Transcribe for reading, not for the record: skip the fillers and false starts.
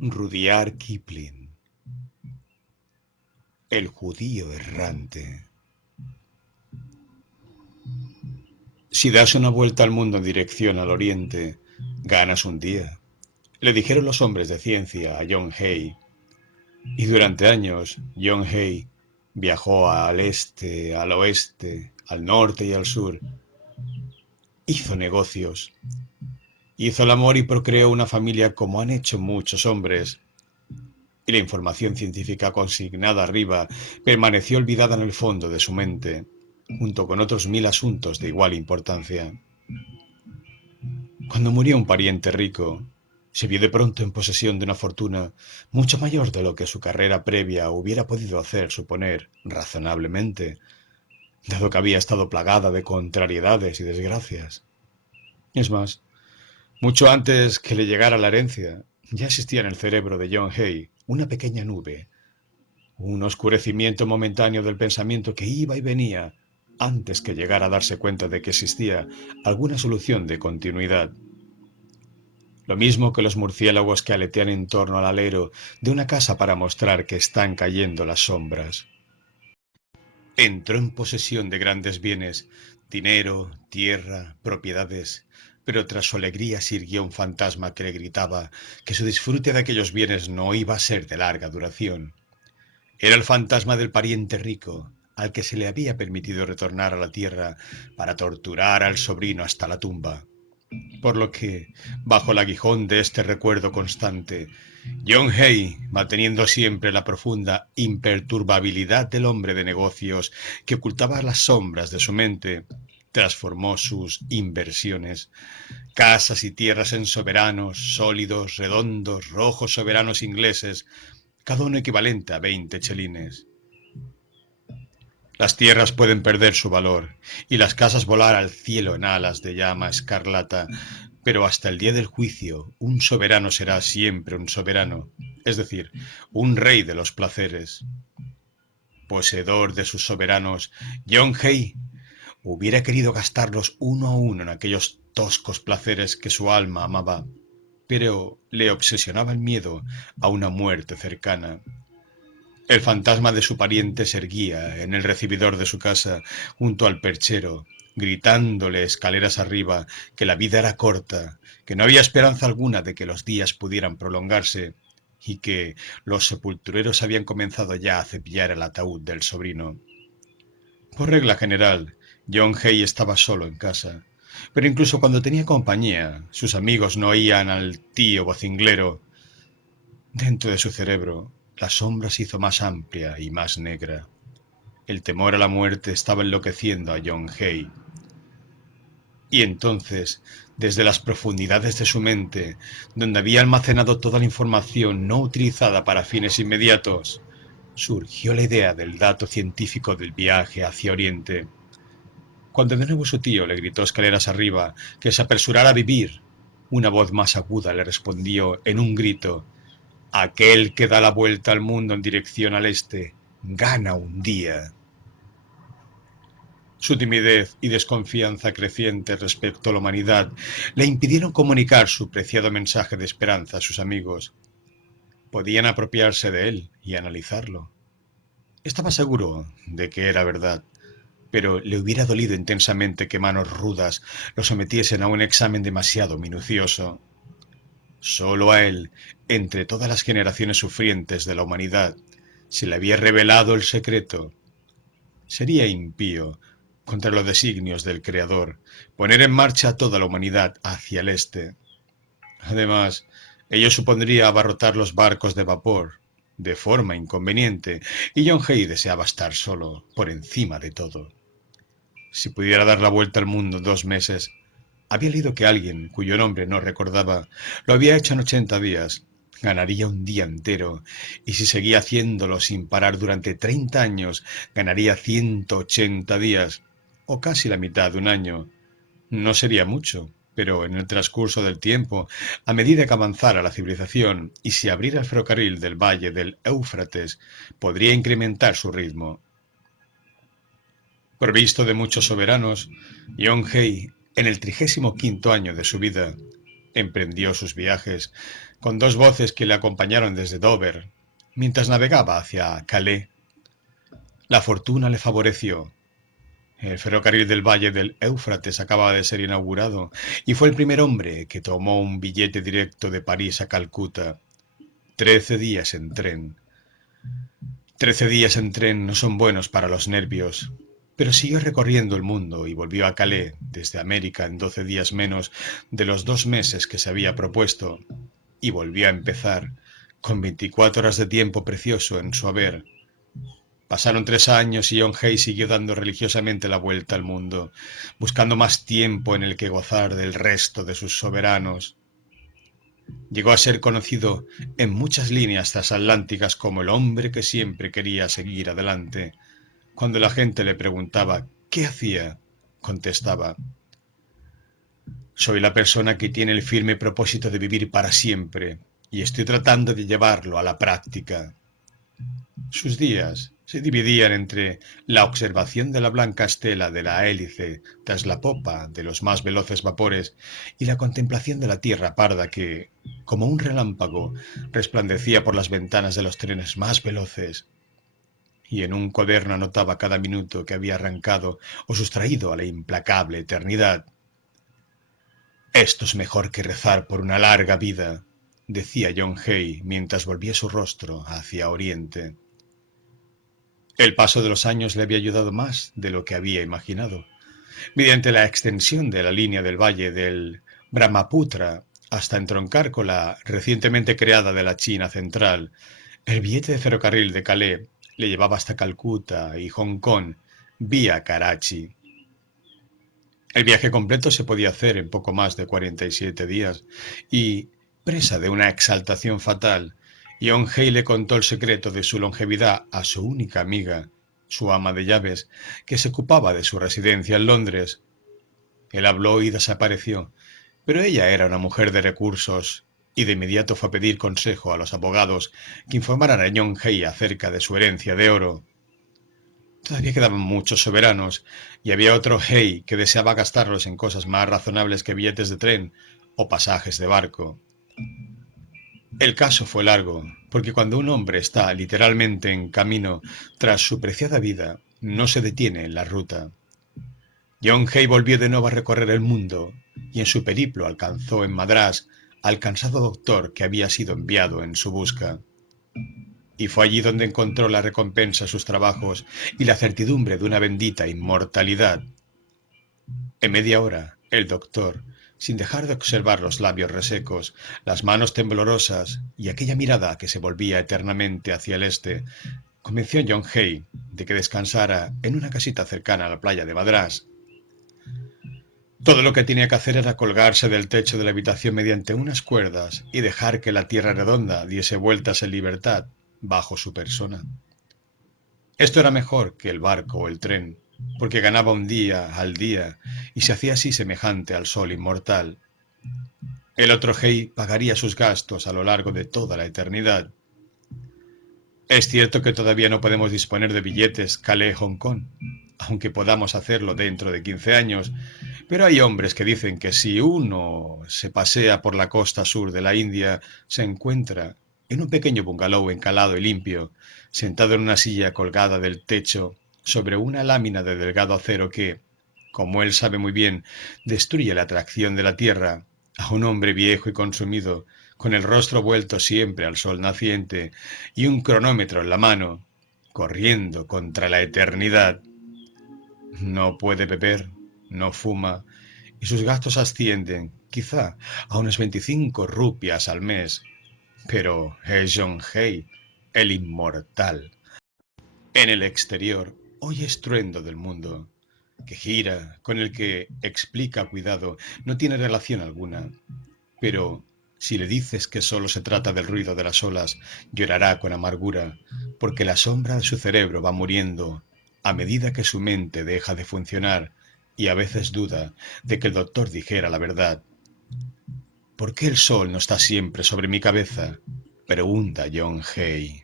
Rudyard Kipling, el judío errante. Si das una vuelta al mundo en dirección al oriente, ganas un día, le dijeron los hombres de ciencia a John Hay. Y durante años, John Hay viajó al este, al oeste, al norte y al sur. Hizo negocios, hizo el amor y procreó una familia como han hecho muchos hombres. Y la información científica consignada arriba permaneció olvidada en el fondo de su mente, junto con otros 1000 asuntos de igual importancia. Cuando murió un pariente rico, se vio de pronto en posesión de una fortuna mucho mayor de lo que su carrera previa hubiera podido hacer suponer razonablemente, dado que había estado plagada de contrariedades y desgracias. Es más, mucho antes que le llegara la herencia, ya existía en el cerebro de John Hay una pequeña nube, un oscurecimiento momentáneo del pensamiento que iba y venía antes que llegara a darse cuenta de que existía alguna solución de continuidad. Lo mismo que los murciélagos que aletean en torno al alero de una casa para mostrar que están cayendo las sombras. Entró en posesión de grandes bienes, dinero, tierra, propiedades, pero tras su alegría se irguió un fantasma que le gritaba que su disfrute de aquellos bienes no iba a ser de larga duración. Era el fantasma del pariente rico, al que se le había permitido retornar a la tierra para torturar al sobrino hasta la tumba. Por lo que, bajo el aguijón de este recuerdo constante, John Hay, manteniendo siempre la profunda imperturbabilidad del hombre de negocios que ocultaba las sombras de su mente, transformó sus inversiones, casas y tierras en soberanos, sólidos, redondos, rojos soberanos ingleses, cada uno equivalente a 20 chelines. Las tierras pueden perder su valor y las casas volar al cielo en alas de llama escarlata, pero hasta el día del juicio un soberano será siempre un soberano, es decir, un rey de los placeres. Poseedor de sus soberanos, John Hay hubiera querido gastarlos uno a uno en aquellos toscos placeres que su alma amaba, pero le obsesionaba el miedo a una muerte cercana. El fantasma de su pariente se erguía en el recibidor de su casa, junto al perchero, gritándole escaleras arriba que la vida era corta, que no había esperanza alguna de que los días pudieran prolongarse y que los sepultureros habían comenzado ya a cepillar el ataúd del sobrino. Por regla general, John Hay estaba solo en casa, pero incluso cuando tenía compañía, sus amigos no oían al tío vocinglero. Dentro de su cerebro, la sombra se hizo más amplia y más negra. El temor a la muerte estaba enloqueciendo a John Hay. Y entonces, desde las profundidades de su mente, donde había almacenado toda la información no utilizada para fines inmediatos, surgió la idea del dato científico del viaje hacia Oriente. Cuando de nuevo su tío le gritó escaleras arriba que se apresurara a vivir, una voz más aguda le respondió en un grito: aquel que da la vuelta al mundo en dirección al este, gana un día. Su timidez y desconfianza creciente respecto a la humanidad le impidieron comunicar su preciado mensaje de esperanza a sus amigos. Podían apropiarse de él y analizarlo. Estaba seguro de que era verdad, pero le hubiera dolido intensamente que manos rudas lo sometiesen a un examen demasiado minucioso. Solo a él, entre todas las generaciones sufrientes de la humanidad, se le había revelado el secreto. Sería impío, contra los designios del Creador, poner en marcha a toda la humanidad hacia el este. Además, ello supondría abarrotar los barcos de vapor, de forma inconveniente, y John Hay deseaba estar solo, por encima de todo. Si pudiera dar la vuelta al mundo en 2 meses, había leído que alguien, cuyo nombre no recordaba, lo había hecho en 80 días. Ganaría un día entero, y si seguía haciéndolo sin parar durante 30 años, ganaría 180 días, o casi la mitad de un año. No sería mucho, pero en el transcurso del tiempo, a medida que avanzara la civilización y se abriera el ferrocarril del valle del Éufrates, podría incrementar su ritmo. Provisto de muchos soberanos, John Hay, en el 35º año de su vida, Emprendió sus viajes con dos voces que le acompañaron desde Dover, mientras navegaba hacia Calais. La fortuna le favoreció. El ferrocarril del Valle del Éufrates acababa de ser inaugurado y fue el primer hombre que tomó un billete directo de París a Calcuta. 13 días en tren. 13 días en tren no son buenos para los nervios, pero siguió recorriendo el mundo y volvió a Calais desde América en 12 días menos de los 2 meses que se había propuesto, y volvió a empezar con 24 horas de tiempo precioso en su haber. Pasaron 3 años y John Hay siguió dando religiosamente la vuelta al mundo, buscando más tiempo en el que gozar del resto de sus soberanos. Llegó a ser conocido en muchas líneas transatlánticas como el hombre que siempre quería seguir adelante. Cuando la gente le preguntaba ¿qué hacía?, contestaba: soy la persona que tiene el firme propósito de vivir para siempre y estoy tratando de llevarlo a la práctica. Sus días se dividían entre la observación de la blanca estela de la hélice tras la popa de los más veloces vapores y la contemplación de la tierra parda que, como un relámpago, resplandecía por las ventanas de los trenes más veloces. Y en un cuaderno anotaba cada minuto que había arrancado o sustraído a la implacable eternidad. Esto es mejor que rezar por una larga vida, decía John Hay mientras volvía su rostro hacia Oriente. El paso de los años le había ayudado más de lo que había imaginado. Mediante la extensión de la línea del valle del Brahmaputra hasta entroncar con la recientemente creada de la China central, el billete de ferrocarril de Calais le llevaba hasta Calcuta y Hong Kong vía Karachi. El viaje completo se podía hacer en poco más de 47 días y, presa de una exaltación fatal, John Hay le contó el secreto de su longevidad a su única amiga, su ama de llaves, que se ocupaba de su residencia en Londres. Él habló y desapareció, pero ella era una mujer de recursos y de inmediato fue a pedir consejo a los abogados que informaran a John Hay acerca de su herencia de oro. Todavía quedaban muchos soberanos y había otro Hay que deseaba gastarlos en cosas más razonables que billetes de tren o pasajes de barco. El caso fue largo, porque cuando un hombre está literalmente en camino tras su preciada vida, no se detiene en la ruta. John Hay volvió de nuevo a recorrer el mundo y en su periplo alcanzó en Madrás al cansado doctor que había sido enviado en su busca. Y fue allí donde encontró la recompensa a sus trabajos y la certidumbre de una bendita inmortalidad. En media hora, el doctor, sin dejar de observar los labios resecos, las manos temblorosas y aquella mirada que se volvía eternamente hacia el este, convenció a John Hay de que descansara en una casita cercana a la playa de Madrás. Todo lo que tenía que hacer era colgarse del techo de la habitación mediante unas cuerdas y dejar que la tierra redonda diese vueltas en libertad bajo su persona. Esto era mejor que el barco o el tren, porque ganaba un día al día y se hacía así semejante al sol inmortal. El otro Hay pagaría sus gastos a lo largo de toda la eternidad. Es cierto que todavía no podemos disponer de billetes Calais-Hong Kong, aunque podamos hacerlo dentro de 15 años, pero hay hombres que dicen que si uno se pasea por la costa sur de la India, se encuentra en un pequeño bungalow encalado y limpio, sentado en una silla colgada del techo sobre una lámina de delgado acero que, como él sabe muy bien, destruye la atracción de la tierra, a un hombre viejo y consumido, con el rostro vuelto siempre al sol naciente y un cronómetro en la mano, corriendo contra la eternidad. No puede beber, no fuma, y sus gastos ascienden, quizá, a unas 25 rupias al mes. Pero es John Hay, el inmortal. En el exterior, oye estruendo del mundo, que gira, con el que explica cuidado, no tiene relación alguna. Pero si le dices que solo se trata del ruido de las olas, llorará con amargura, porque la sombra de su cerebro va muriendo a medida que su mente deja de funcionar y a veces duda de que el doctor dijera la verdad. ¿Por qué el sol no está siempre sobre mi cabeza?, pregunta John Hay.